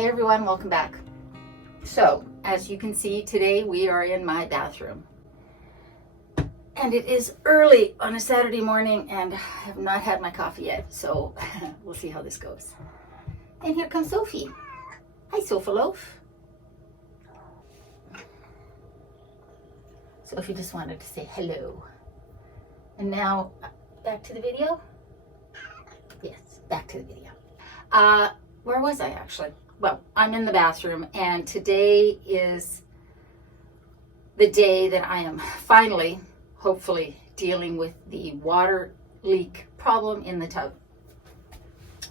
Hey everyone, welcome back. So, as you can see, today we are in my bathroom. And it is early on a Saturday morning and I have not had my coffee yet, so we'll see how this goes. And here comes Sophie. Hi, Sofa Loaf. Sophie just wanted to say hello. And now, back to the video? Yes, back to the video. Where was I actually? Well, I'm in the bathroom, and today is the day that I am finally, hopefully, dealing with the water leak problem in the tub.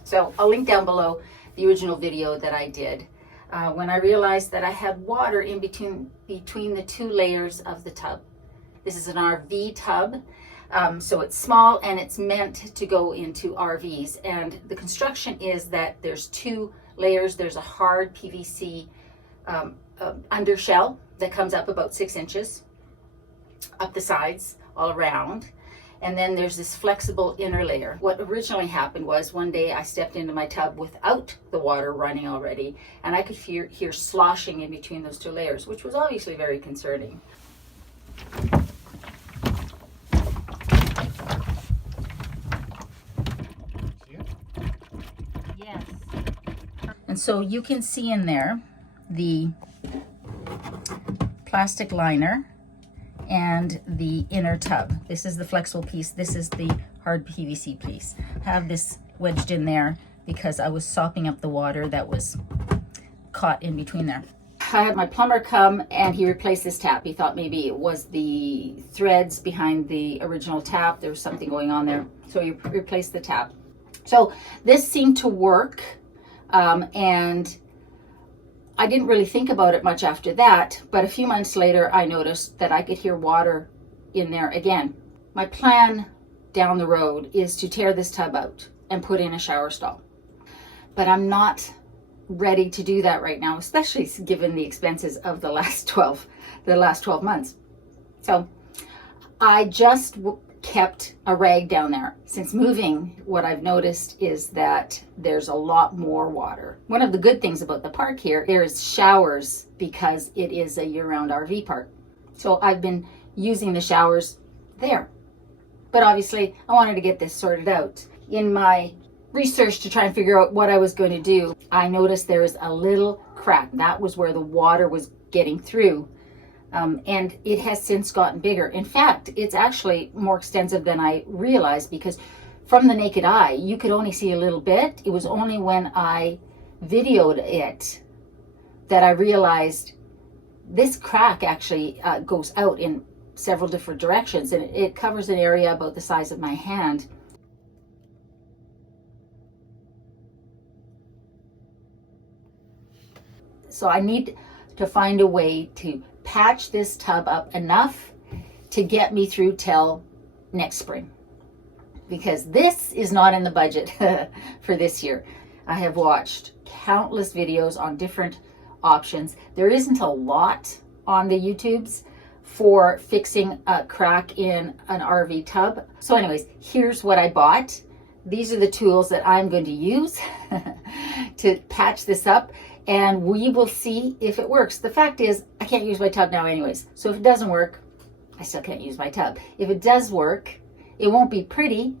So I'll link down below the original video that I did when I realized that I had water in between the two layers of the tub. This is an RV tub, so it's small and it's meant to go into RVs. And the construction is that there's two layers. There's a hard PVC undershell that comes up about 6 inches up the sides all around, and then there's this flexible inner layer. What originally happened was one day I stepped into my tub without the water running already, and I could hear sloshing in between those two layers, which was obviously very concerning. Yes. And so you can see in there the plastic liner and the inner tub. This is the flexible piece. This is the hard PVC piece. I have this wedged in there because I was sopping up the water that was caught in between there. I had my plumber come and he replaced this tap. He thought maybe it was the threads behind the original tap. There was something going on there. So he replaced the tap. So this seemed to work. And I didn't really think about it much after that, but a few months later I noticed that I could hear water in there again. My plan down the road is to tear this tub out and put in a shower stall, but I'm not ready to do that right now, especially given the expenses of the last 12 months. So I just kept a rag down there. Since moving, what I've noticed is that there's a lot more water. One of the good things about the park here, there's showers because it is a year-round RV park. So I've been using the showers there. But obviously, I wanted to get this sorted out. In my research to try and figure out what I was going to do, I noticed there was a little crack. That was where the water was getting through. And it has since gotten bigger. In fact, it's actually more extensive than I realized, because from the naked eye, you could only see a little bit. It was only when I videoed it that I realized this crack actually goes out in several different directions, and it covers an area about the size of my hand. So I need to find a way to patch this tub up enough to get me through till next spring, because this is not in the budget for this year. I have watched countless videos on different options. There isn't a lot on the YouTubes for fixing a crack in an RV tub. So anyways, here's what I bought. These are the tools that I'm going to use to patch this up, and we will see if it works. The fact is, I can't use my tub now anyways. So if it doesn't work, I still can't use my tub. If it does work, it won't be pretty,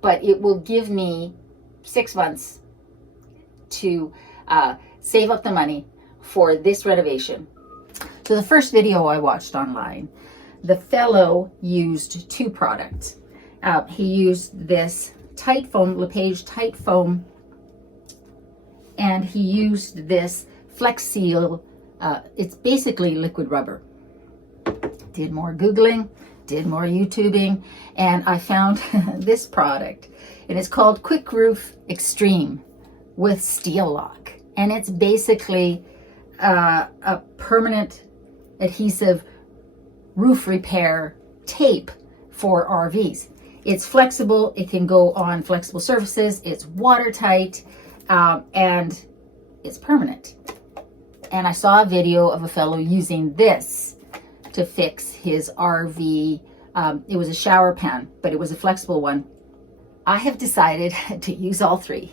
but it will give me 6 months to save up the money for this renovation. So the first video I watched online, the fellow used two products. He used this Tite foam, LePage Tite foam, and he used this Flex Seal. It's basically liquid rubber. Did more Googling, did more YouTubing, and I found this product. And it's called Quick Roof Extreme with Steel Lock. And it's basically a permanent adhesive roof repair tape for RVs. It's flexible, it can go on flexible surfaces, it's watertight, and it's permanent. And I saw a video of a fellow using this to fix his RV. It was a shower pan, but it was a flexible one. I have decided to use all three.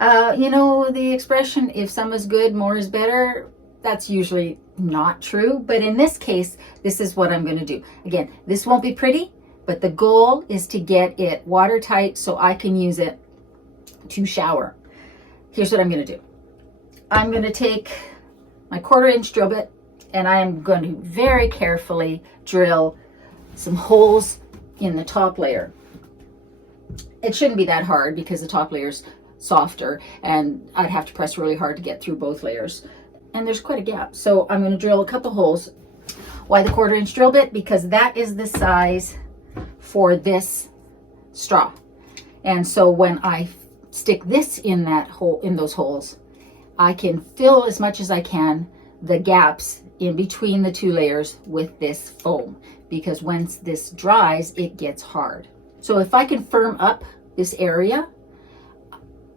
You know, the expression, if some is good, more is better, that's usually not true. But in this case, this is what I'm going to do. Again, this won't be pretty, but the goal is to get it watertight so I can use it to shower. Here's what I'm going to do. I'm going to take my 1/4-inch drill bit, and I am going to very carefully drill some holes in the top layer. It shouldn't be that hard because the top layer's softer and I'd have to press really hard to get through both layers. And there's quite a gap. So I'm going to drill a couple holes. Why the 1/4-inch drill bit? Because that is the size for this straw. And so when I stick this in that hole, in those holes, I can fill as much as I can the gaps in between the 2 layers with this foam, because once this dries, it gets hard. So if I can firm up this area,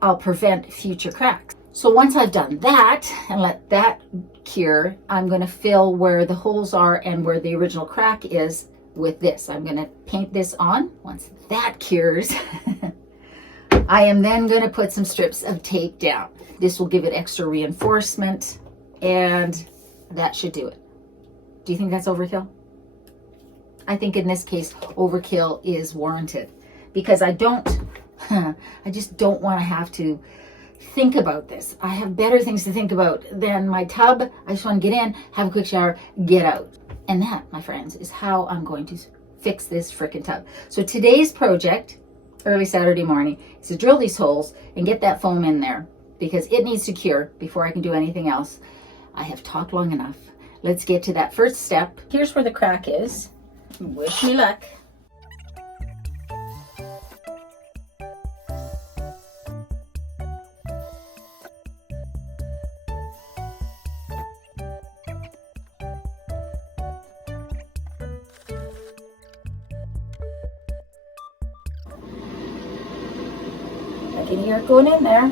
I'll prevent future cracks. So once I've done that and let that cure, I'm going to fill where the holes are and where the original crack is with this. I'm going to paint this on. Once that cures, I am then going to put some strips of tape down. This will give it extra reinforcement, and that should do it. Do you think that's overkill? I think in this case, overkill is warranted, because I just don't want to have to think about this. I have better things to think about than my tub. I just want to get in, have a quick shower, get out. And that, my friends, is how I'm going to fix this frickin' tub. So today's project, early Saturday morning, is to drill these holes and get that foam in there, because it needs to cure before I can do anything else. I have talked long enough. Let's get to that first step. Here's where the crack is. Wish me luck. I can hear it going in there.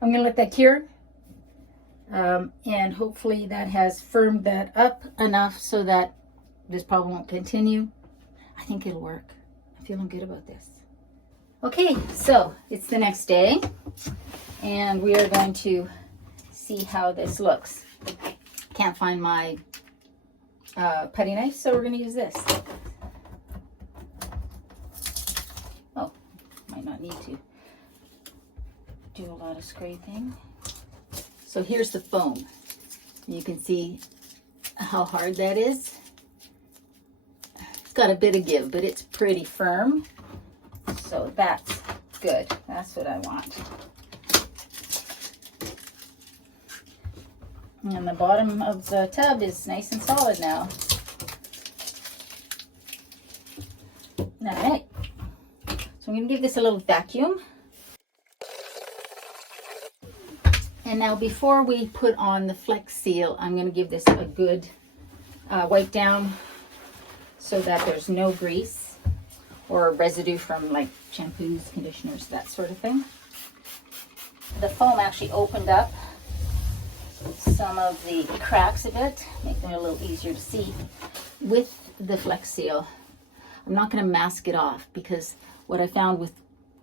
I'm going to let that cure, and hopefully that has firmed that up enough so that this problem won't continue. I think it'll work. I'm feeling good about this. Okay, so it's the next day, and we are going to see how this looks. Can't find my putty knife, so we're going to use this. Oh, might not need to do a lot of scraping. So here's the foam. You can see how hard that is. It's got a bit of give, but it's pretty firm. So that's good. That's what I want. And the bottom of the tub is nice and solid now. All right. So I'm going to give this a little vacuum. And now before we put on the Flex Seal, I'm going to give this a good wipe down so that there's no grease or residue from like shampoos, conditioners, that sort of thing. The foam actually opened up some of the cracks a bit, make them a little easier to see with the Flex Seal. I'm not going to mask it off, because what I found with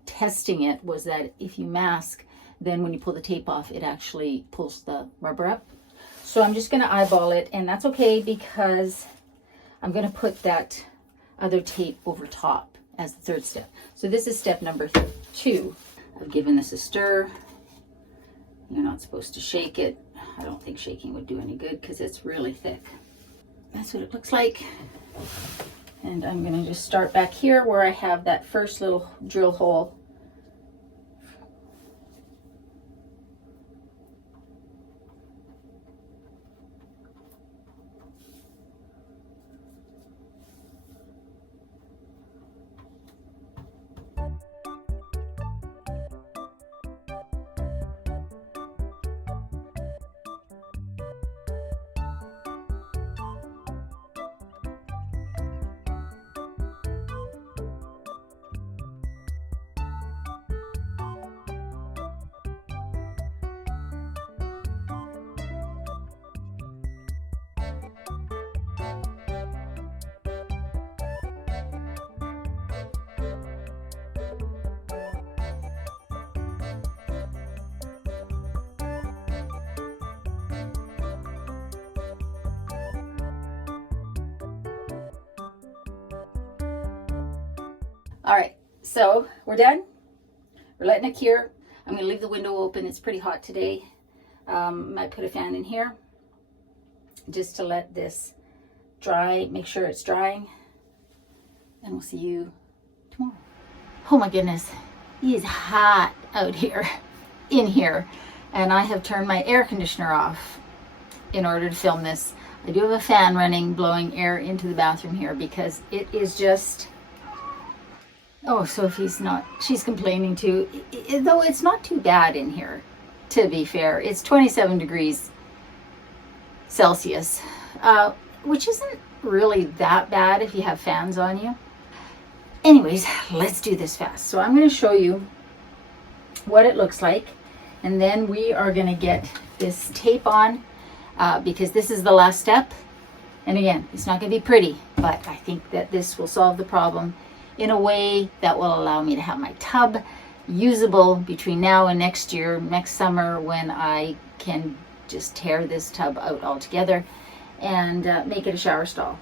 testing it was that if you mask, then when you pull the tape off, it actually pulls the rubber up. So I'm just going to eyeball it, and that's okay, because I'm going to put that other tape over top as the third step. So this is step number 2. I've given this a stir. You're not supposed to shake it. I don't think shaking would do any good because it's really thick. That's what it looks like. And I'm going to just start back here where I have that first little drill hole. All right, so we're done. We're letting it cure. I'm going to leave the window open. It's pretty hot today. Might put a fan in here just to let this dry, make sure it's drying. And we'll see you tomorrow. Oh my goodness, it is hot out here, in here. And I have turned my air conditioner off in order to film this. I do have a fan running, blowing air into the bathroom here because it is just... Oh, Sophie's she's complaining too. Though it's not too bad in here, to be fair. It's 27 degrees Celsius, which isn't really that bad if you have fans on you. Anyways, let's do this fast. So I'm going to show you what it looks like. And then we are going to get this tape on because this is the last step. And again, it's not going to be pretty, but I think that this will solve the problem in a way that will allow me to have my tub usable between now and next year, next summer, when I can just tear this tub out altogether and make it a shower stall.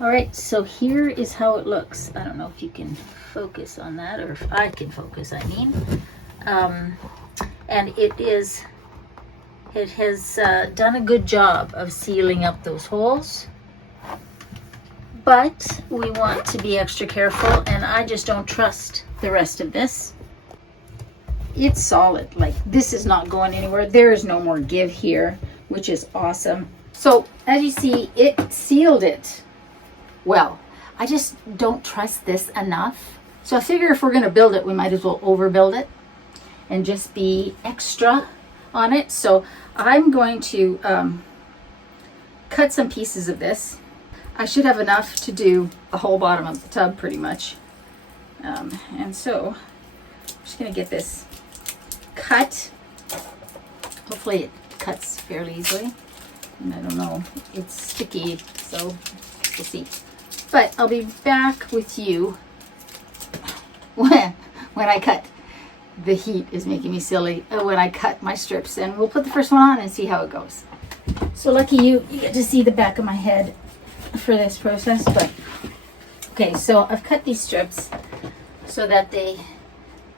All right, so here is how it looks. I don't know if you can focus on that, or if I can focus, I mean. And it has done a good job of sealing up those holes. But we want to be extra careful, and I just don't trust the rest of this. It's solid. Like, this is not going anywhere. There is no more give here, which is awesome. So as you see, it sealed it well. I just don't trust this enough. So I figure if we're going to build it, we might as well overbuild it and just be extra on it. So I'm going to cut some pieces of this. I should have enough to do the whole bottom of the tub pretty much. And so I'm just going to get this cut. Hopefully it cuts fairly easily. And I don't know, it's sticky, so we'll see. But I'll be back with you when I cut. The heat is making me silly when I cut my strips, and we'll put the first one on and see how it goes. So lucky you get to see the back of my head for this process. But okay, so I've cut these strips so that they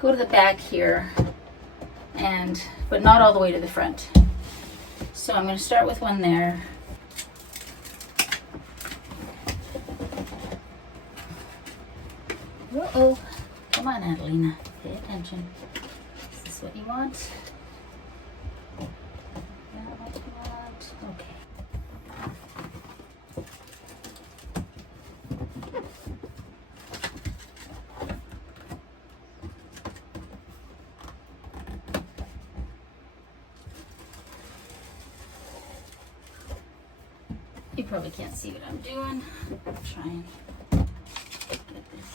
go to the back here, but not all the way to the front. So I'm going to start with one there. Uh-oh. Come on, Adelina. Pay attention. Is this what you want? Is that what you want? Okay. You probably can't see what I'm doing. I'm trying to get this.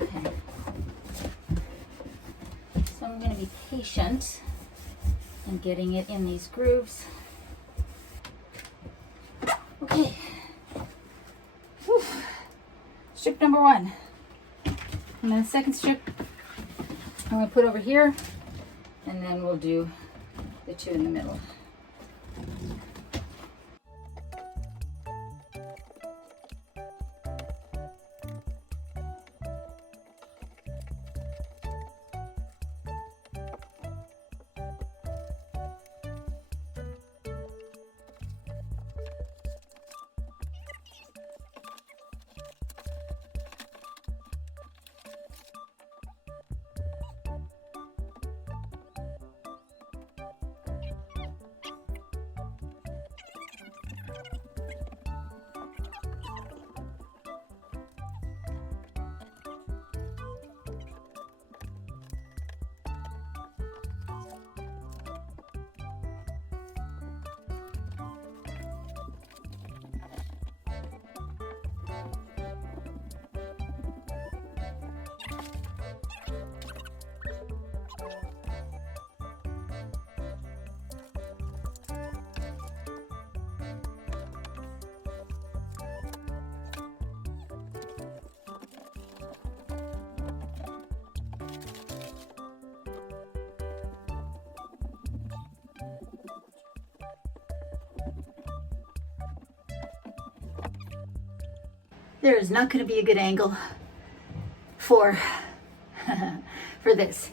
Okay. So I'm going to be patient and getting it in these grooves. Okay. Whew. Strip number one. And then the second strip I'm going to put over here, and then we'll do the two in the middle. there is not going to be a good angle for for this.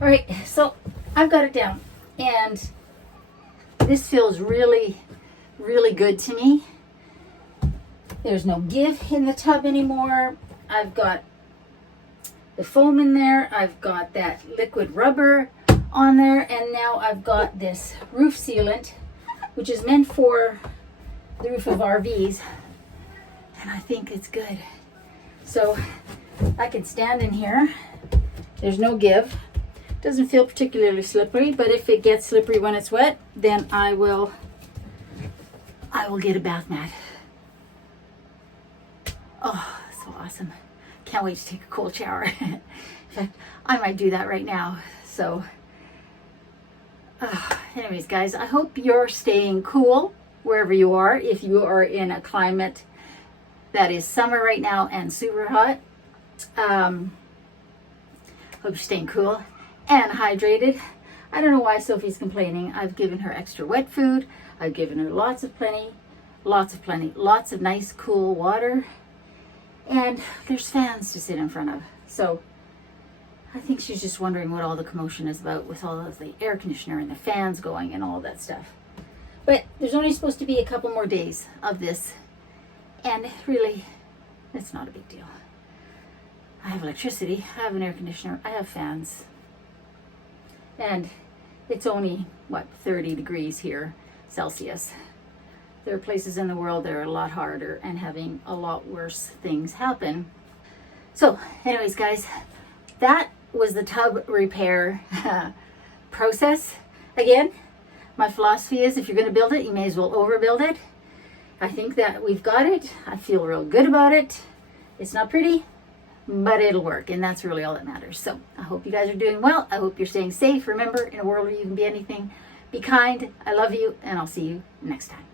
All right, so I've got it down, and this feels really, really good to me. There's no give in the tub anymore. I've got the foam in there. I've got that liquid rubber on there, and now I've got this roof sealant, which is meant for the roof of RVs, and I think it's good. So I can stand in here. There's no give. Doesn't feel particularly slippery, but if it gets slippery when it's wet, then I will get a bath mat. Oh, so awesome. Can't wait to take a cold shower. In fact, I might do that right now. So anyways, guys, I hope you're staying cool wherever you are. If you are in a climate that is summer right now and super hot, hope you're staying cool and hydrated. I don't know why Sophie's complaining. I've given her extra wet food. I've given her lots of nice cool water, and there's fans to sit in front of. So I think she's just wondering what all the commotion is about with all of the air conditioner and the fans going and all that stuff. But there's only supposed to be a couple more days of this, and really, it's not a big deal. I have electricity, I have an air conditioner, I have fans, and it's only, 30 degrees here, Celsius. There are places in the world that are a lot harder and having a lot worse things happen. So anyways, guys, that was the tub repair process. Again, my philosophy is if you're going to build it, you may as well overbuild it. I think that we've got it. I feel real good about it. It's not pretty, but it'll work, and that's really all that matters. So I hope you guys are doing well. I hope you're staying safe. Remember, in a world where you can be anything, be kind. I love you, and I'll see you next time.